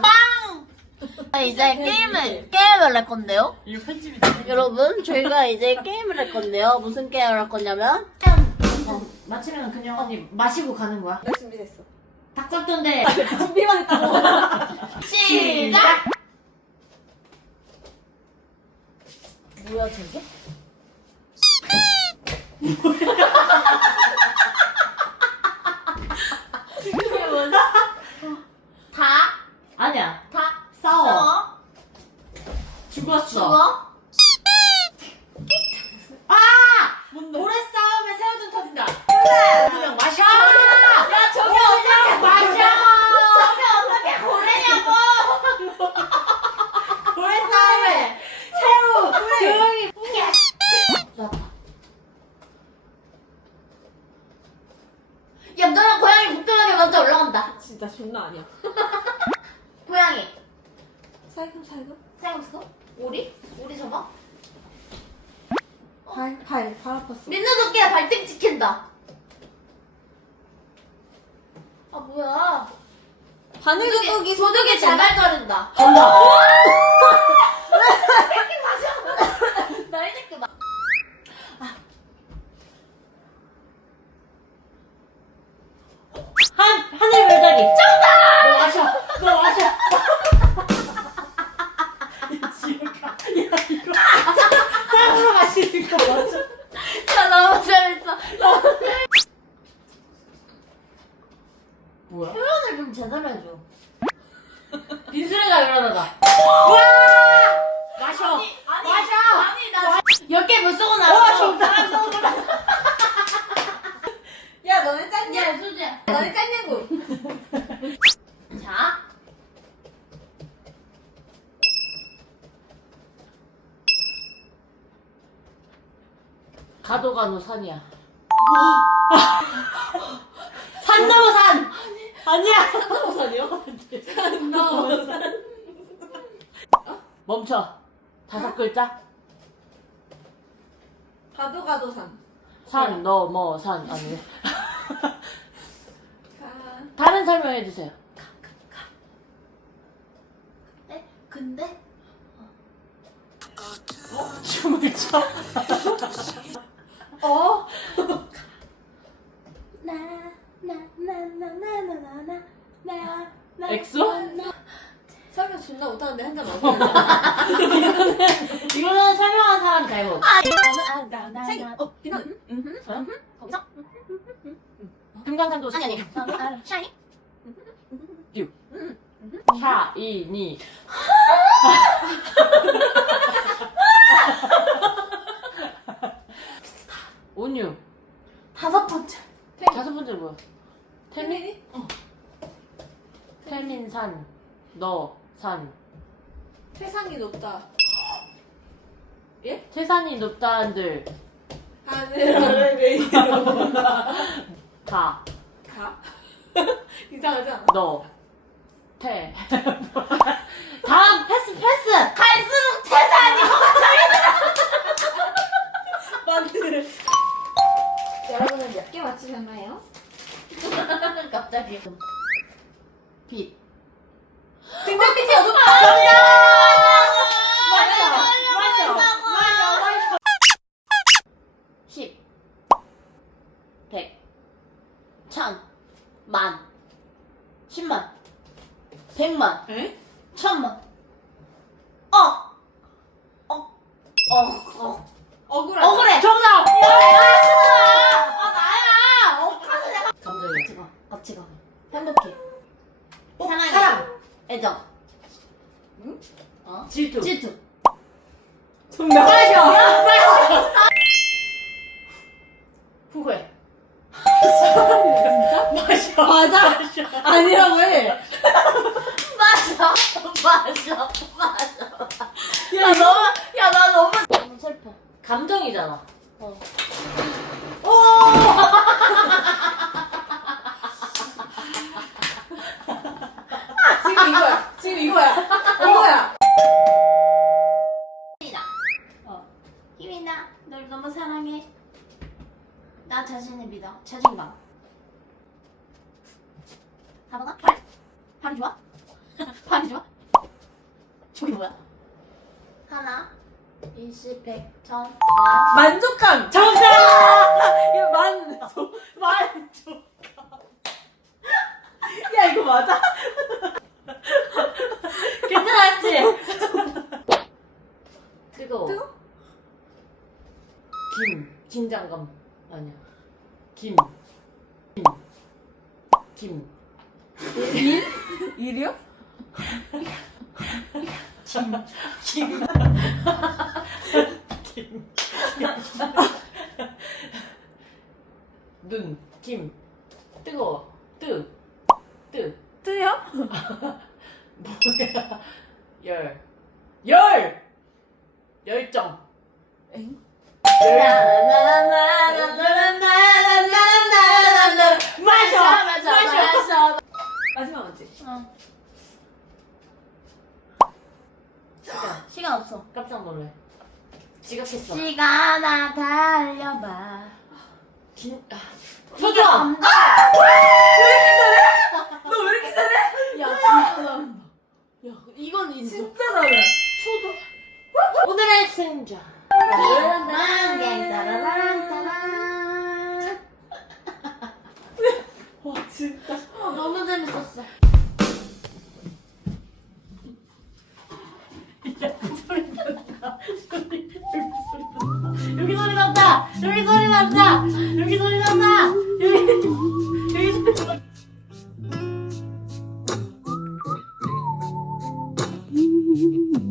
빵! 아, 이제 게임을, 게임을 할 건데요? 이거 편집이 돼. 여러분, 저희가 이제 게임을 할 건데요. 무슨 게임을 할 거냐면, 어, 마치면 그냥 언니 마시고 가는 거야. 나 준비됐어. 닭 잡던데. 준비만 했다고. 시작! 뭐야 저게? 다, 다, 싸워. 써, 죽었어. 주어, 아! 고래 싸움에 새우등 터진다. 그냥 마셔. 야 저게 어떻게 마셔? 저게 어떻게 고래냐고! 고래 싸움에 새우 조용히. 야, 너는 고양이 북등하게 먼저 올라간다. 진짜 존나 아니야. 살금 살금 싸웠어? 우리? 오리 잡아 어? 발발발 아팠어. 민노 도깨야 발등 찍힌다. 아 뭐야? 바늘 도둑이 소독에 제발 자른다. 간다. 하시는 거 맞아? 나 너무 재밌어. 너무 가도 가노 산이야. 산 넘어 산. 아니야. 산 넘어 산이요? 산 넘어 산. 멈춰. 다섯 글자. 가도 가도 산. 산 넘어 산 아니. 가. 다른 설명해 주세요. 네? 근데? 춤을 춰. 아. 어, 비나. 어? 거기서? 금강산도 아니, 아니. 아, 샤이니? 샤이니. 온유. 다섯 번째. 다섯 번째 뭐야? 태민? 태민이? 태민산. 너 산. 세상이 높다. 태산이 높다한들 하늘 아래 메이로 가. 가. 이상하지 않아? 너. 태. 다음 패스 패스. 갈수록 태산이 마늘. 여러분은 몇 개 맞추셨나요? 갑자기. 빛. 등장빛이 어둡다. 마셔. 마셔. 마셔. 마셔. 10. 100. 1000. 만. 10만. 100만. 에? 1000만. 어. 어. 어. 어. 억울하다. 억울해. 정답. 아, 나야. 어, 가서 내가. 같이 가. 같이 가. 행복해. 사랑해. 사랑. 애정. 응? 어? 질투. 질투. 정답. 마셔. 후회. 맞아. 아니라고 해. 맞아. 맞아. 맞아. 야, 너무, 야, 나 너무. 너무 슬퍼. 감정이잖아. 어. 지 금 이거야. 지금 이거야. 이거야. 희민아. 어. 희민아, 널 너무 사랑해. 나 자신을 믿어. 가봐가? 발? 발이 좋아? 반이지 마. 저게 뭐야? 하나, 일십 백. 천, 만. 만족감 정답 이거 만족 만족감 야 이거 맞아 괜찮았지 뜨거워. 뜨거? 김. 김장감. 아니야. 김. 김. 김. 일이요 김. 김. 눈. 김. 뜨거워. 뜨. 뜨. 뜨요 뭐야? 열. 열! 열정. 엥 마셔! 마셔, 마셔. 언제 어, 시간. 시간 없어. 깜짝 놀래. 지각했어. 시간아 달려봐. 긴, 아. 이게 감정. 너왜 이렇게 잘해 야, 진짜 잘한다. 야, 이건 인정. 진짜 잘해 초도. 오늘의 승자. 와 진짜 너무 재밌었어. Mm-hmm.